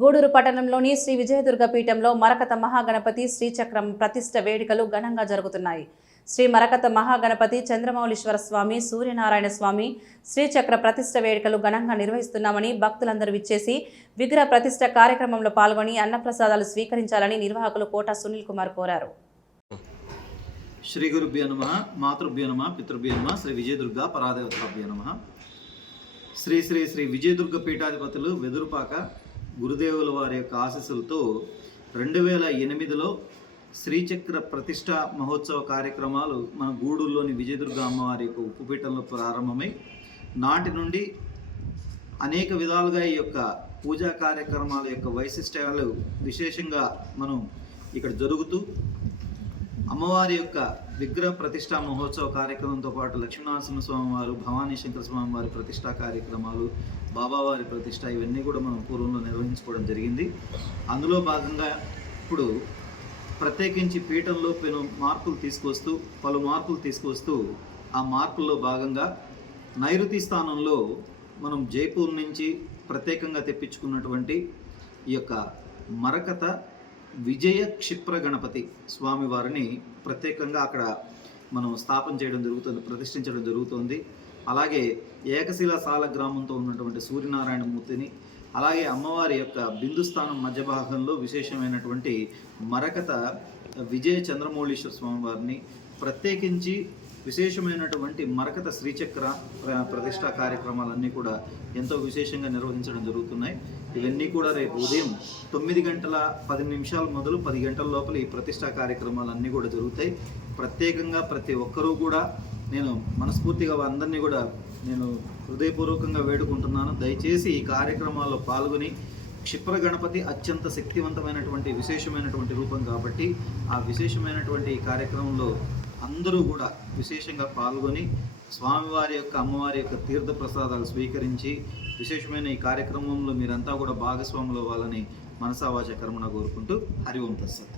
గూడూరు పట్టణంలోని శ్రీ విజయదుర్గ పీఠంలో మరకత మహాగణపతి శ్రీచక్రం ప్రతిష్ఠ వేడుకలు ఘనంగా జరుగుతున్నాయి. శ్రీ మరకత మహాగణపతి చంద్రమౌళీశ్వర స్వామి, సూర్యనారాయణ స్వామి శ్రీచక్ర ప్రతిష్ఠ వేడుకలు ఘనంగా నిర్వహిస్తున్నామని భక్తులందరూ విచ్చేసి విగ్రహ ప్రతిష్ఠ కార్యక్రమంలో పాల్గొని అన్నప్రసాదాలు స్వీకరించాలని నిర్వాహకులు కోట సునీల్ కుమార్ కోరారు. శ్రీ గురుభ్యో నమః, మాతృభ్యో నమః, పితృభ్యో నమః, శ్రీ విజయదుర్గ పరాదేవతాభ్యో నమః. శ్రీ శ్రీ శ్రీ విజయదుర్గ పీఠాధిపతులు వెదురుపాక గురుదేవుల వారి యొక్క ఆశీస్సులతో 2008లో శ్రీచక్ర ప్రతిష్ట మహోత్సవ కార్యక్రమాలు మన గూడూరులోని విజయదుర్గ అమ్మవారి యొక్క ఉప్పుపీఠంలో ప్రారంభమై నాటి నుండి అనేక విధాలుగా ఈ యొక్క పూజా కార్యక్రమాల యొక్క వైశిష్ట్యాలు విశేషంగా మనం ఇక్కడ జరుగుతూ అమ్మవారి యొక్క విగ్రహ ప్రతిష్టా మహోత్సవ కార్యక్రమంతో పాటు లక్ష్మీనరసింహస్వామి వారు, భవానీ శంకర స్వామి వారి ప్రతిష్టా కార్యక్రమాలు, బాబావారి ప్రతిష్ట ఇవన్నీ కూడా మనం పూర్వంలో నిర్వహించుకోవడం జరిగింది. అందులో భాగంగా ఇప్పుడు ప్రత్యేకించి పీఠంలో పలు మార్పులు తీసుకొస్తూ ఆ మార్పుల్లో భాగంగా నైరుతి స్థానంలో మనం జైపూర్ నుంచి ప్రత్యేకంగా తెప్పించుకున్నటువంటి ఈ యొక్క మరకత విజయ క్షిప్ర గణపతి స్వామి వారిని ప్రత్యేకంగా అక్కడ మనం స్థాపన చేయడం జరుగుతుంది, ప్రతిష్ఠించడం జరుగుతుంది. అలాగే ఏకశిలా సాల గ్రామంతో ఉన్నటువంటి సూర్యనారాయణ మూర్తిని, అలాగే అమ్మవారి యొక్క బిందుస్థానం మధ్య భాగంలో విశేషమైనటువంటి మరకత విజయ చంద్రమౌళీశ్వర స్వామి వారిని ప్రత్యేకించి విశేషమైనటువంటి మరకత శ్రీచక్ర ప్రతిష్టా కార్యక్రమాలన్నీ కూడా ఎంతో విశేషంగా నిర్వహించడం జరుగుతున్నాయి. ఇవన్నీ కూడా రేపు ఉదయం 9:10 మొదలు 10 గంటల లోపల ఈ ప్రతిష్టా కార్యక్రమాలన్నీ కూడా జరుగుతాయి. ప్రత్యేకంగా ప్రతి ఒక్కరూ కూడా నేను మనస్ఫూర్తిగా అందరినీ కూడా నేను హృదయపూర్వకంగా వేడుకుంటున్నాను. దయచేసి ఈ కార్యక్రమాల్లో పాల్గొని, క్షిప్ర గణపతి అత్యంత శక్తివంతమైనటువంటి విశేషమైనటువంటి రూపం కాబట్టి ఆ విశేషమైనటువంటి ఈ కార్యక్రమంలో అందరూ కూడా విశేషంగా పాల్గొని స్వామివారి యొక్క అమ్మవారి యొక్క తీర్థ ప్రసాదాలు స్వీకరించి విశేషమైన ఈ కార్యక్రమంలో మీరంతా కూడా భాగస్వాములు అవ్వాలని మనసా వాచా కర్మణ కోరుకుంటూ హరి ఓం తత్సత్.